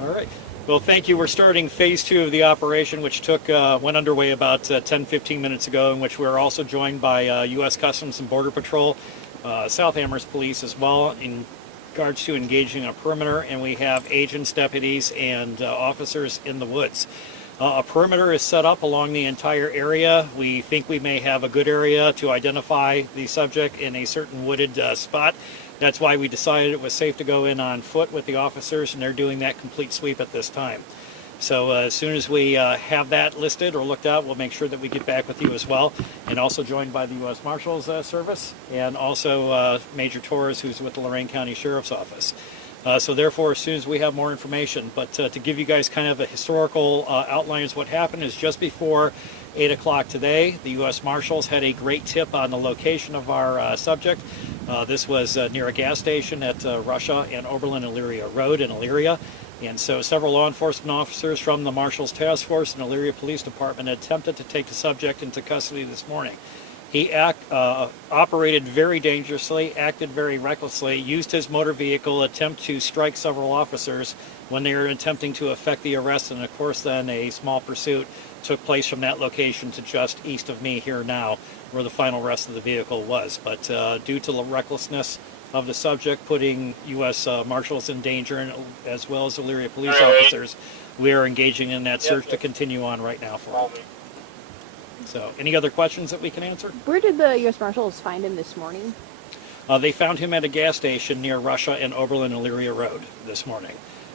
All right. Well, thank you. We're starting phase 2 of the operation, which went underway about 10-15 minutes ago, in which we're also joined by U.S. Customs and Border Patrol, South Amherst Police as well, in regards to engaging a perimeter, and we have agents, deputies, and officers in the woods. A perimeter is set up along the entire area. We think we may have a good area to identify the subject in a certain wooded spot. That's why we decided it was safe to go in on foot with the officers, and they're doing that complete sweep at this time. So as soon as we have that listed or looked at, we'll make sure that we get back with you as well. And also joined by the U.S. Marshals Service, and also Major Torres, who's with the Lorain County Sheriff's Office. So therefore, as soon as we have more information, but to give you guys kind of a historical outline of what happened, is just before 8 o'clock today, the U.S. Marshals had a great tip on the location of our subject. This was near a gas station at Russia and Oberlin-Elyria Road in Elyria. And so several law enforcement officers from the Marshals Task Force and Elyria Police Department attempted to take the subject into custody this morning. He operated very dangerously, acted very recklessly, used his motor vehicle, attempt to strike several officers when they were attempting to effect the arrest, and of course then a small pursuit took place from that location to just east of me here now, where the final rest of the vehicle was. But due to the recklessness of the subject, putting U.S. Marshals in danger, as well as Elyria police officers, we are engaging in that search to continue on right now for him. So, any other questions that we can answer? Where did the U.S. Marshals find him this morning? They found him at a gas station near Russia and Oberlin-Elyria Road this morning.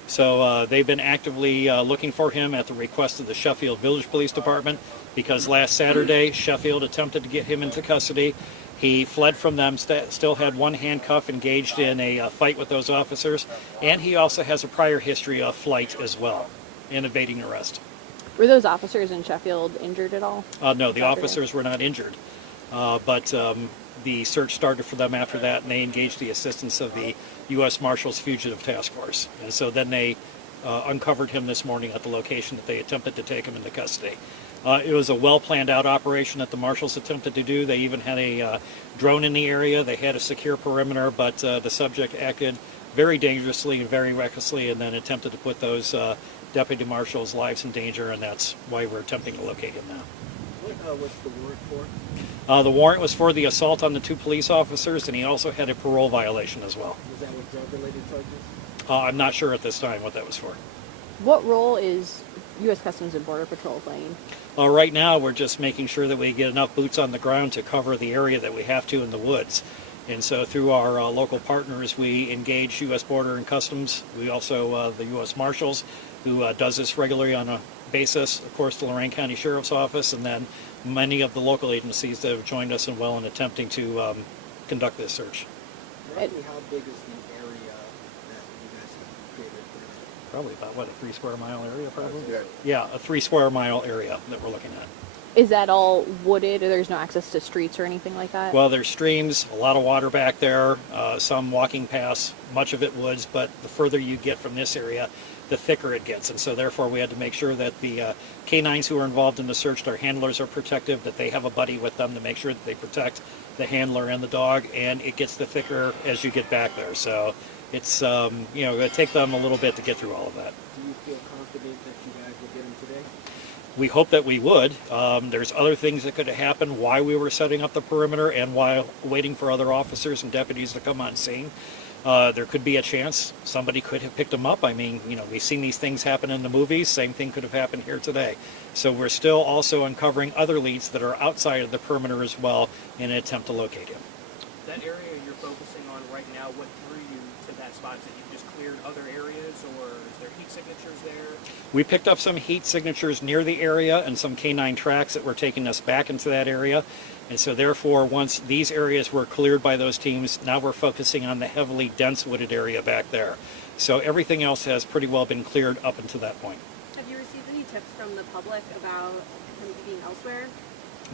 So they've been actively looking for him at the request of the Sheffield Village Police Department, because last Saturday Sheffield attempted to get him into custody. He fled from them, still had one handcuff, engaged in a fight with those officers, and he also has a prior history of flight as well, and evading arrest. Were those officers in Sheffield injured at all? No, the officers were not injured, but the search started for them after that, and they engaged the assistance of the U.S. Marshals Fugitive Task Force. And so then they uncovered him this morning at the location that they attempted to take him into custody. It was a well-planned out operation that the Marshals attempted to do. They even had a drone in the area. They had a secure perimeter, but the subject acted very dangerously and very recklessly, and then attempted to put those Deputy Marshals' lives in danger, and that's why we're attempting to locate him now. What's the warrant for? The warrant was for the assault on the 2 police officers, and he also had a parole violation as well. Was that with drug-related charges? I'm not sure at this time what that was for. What role is U.S. Customs and Border Patrol playing? Right now, we're just making sure that we get enough boots on the ground to cover the area that we have to in the woods. And so through our local partners, we engage U.S. Border and Customs. We also, the U.S. Marshals, who does this regularly on a basis, of course, the Lorain County Sheriff's Office, and then many of the local agencies that have joined us in attempting to conduct this search. Roughly how big is the area that you guys have created? Probably about, what, a 3 square mile area, probably? Yeah. Yeah, a 3 square mile area that we're looking at. Is that all wooded, or there's no access to streets or anything like that? Well, there's streams, a lot of water back there, some walking paths, much of it woods, but the further you get from this area, the thicker it gets. And so therefore we had to make sure that the canines who are involved in the search, their handlers are protective, that they have a buddy with them to make sure that they protect the handler and the dog, and it gets the thicker as you get back there. So it's, going to take them a little bit to get through all of that. Do you feel confident that you guys will get him today? We hope that we would. There's other things that could have happened while we were setting up the perimeter and while waiting for other officers and deputies to come on scene. There could be a chance somebody could have picked them up. I mean, we've seen these things happen in the movies. Same thing could have happened here today. So we're still also uncovering other leads that are outside of the perimeter as well in an attempt to locate him. That area you're focusing on right now, what drew you to that spot? Is it you just cleared other areas, or is there heat signatures there? We picked up some heat signatures near the area and some canine tracks that were taking us back into that area. And so therefore, once these areas were cleared by those teams, now we're focusing on the heavily dense wooded area back there. So everything else has pretty well been cleared up until that point. Have you received any tips from the public about him being elsewhere?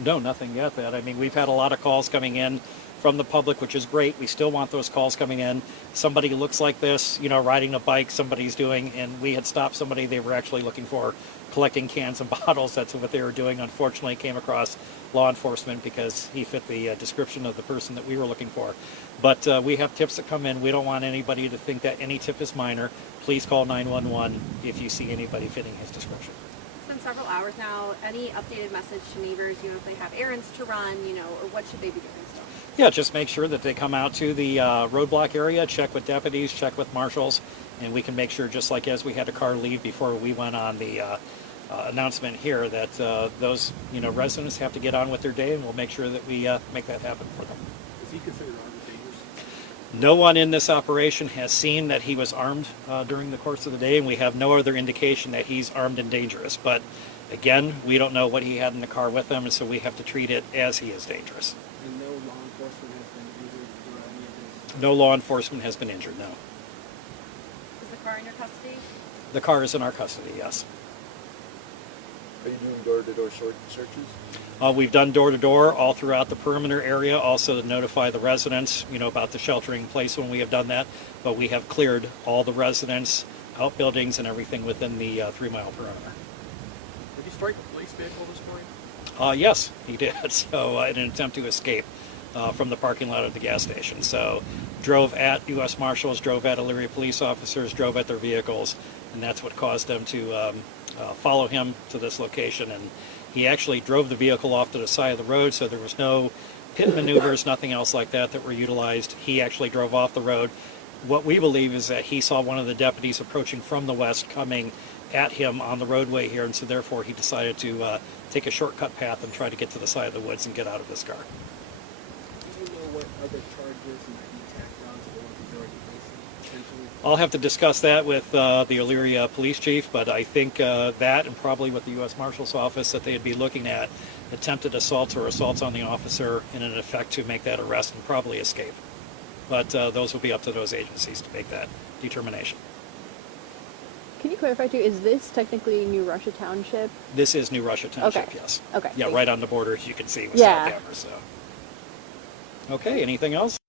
No, nothing yet. We've had a lot of calls coming in from the public, which is great. We still want those calls coming in. Somebody looks like this, riding a bike, somebody's doing, and we had stopped somebody. They were actually looking for collecting cans and bottles. That's what they were doing. Unfortunately, came across law enforcement because he fit the description of the person that we were looking for. But we have tips that come in. We don't want anybody to think that any tip is minor. Please call 911 if you see anybody fitting his description. It's been several hours now. Any updated message to neighbors, if they have errands to run, or what should they be doing still? Yeah, just make sure that they come out to the roadblock area, check with deputies, check with marshals, and we can make sure, just like as we had a car leave before we went on the announcement here, that those residents have to get on with their day, and we'll make sure that we make that happen for them. Is he considered armed and dangerous? No one in this operation has seen that he was armed during the course of the day, and we have no other indication that he's armed and dangerous. But again, we don't know what he had in the car with him, and so we have to treat it as he is dangerous. And no law enforcement has been injured through any of this? No law enforcement has been injured, no. Is the car in your custody? The car is in our custody, yes. Are you doing door-to-door searches? We've done door-to-door all throughout the perimeter area, also to notify the residents, about the sheltering in place when we have done that. But we have cleared all the residents, outbuildings, and everything within the 3-mile perimeter. Did you strike the police vehicle this morning? Yes, he did. So in an attempt to escape from the parking lot of the gas station. So drove at U.S. Marshals, drove at Elyria police officers, drove at their vehicles, and that's what caused them to follow him to this location. And he actually drove the vehicle off to the side of the road, so there was no pit maneuvers, nothing else like that were utilized. He actually drove off the road. What we believe is that he saw one of the deputies approaching from the west coming at him on the roadway here, and so therefore he decided to take a shortcut path and try to get to the side of the woods and get out of his car. Do you know what other charges might be tacked on to the ones he's already facing, potentially? I'll have to discuss that with the Elyria police chief, but I think that and probably with the U.S. Marshal's office that they'd be looking at attempted assaults or assaults on the officer in an effect to make that arrest and probably escape. But those will be up to those agencies to make that determination. Can you clarify too, is this technically New Russia Township? This is New Russia Township, Okay. yes. Okay. Yeah, thank right you. on the border, as you can see with Yeah. South Amherst. So. Okay, anything else?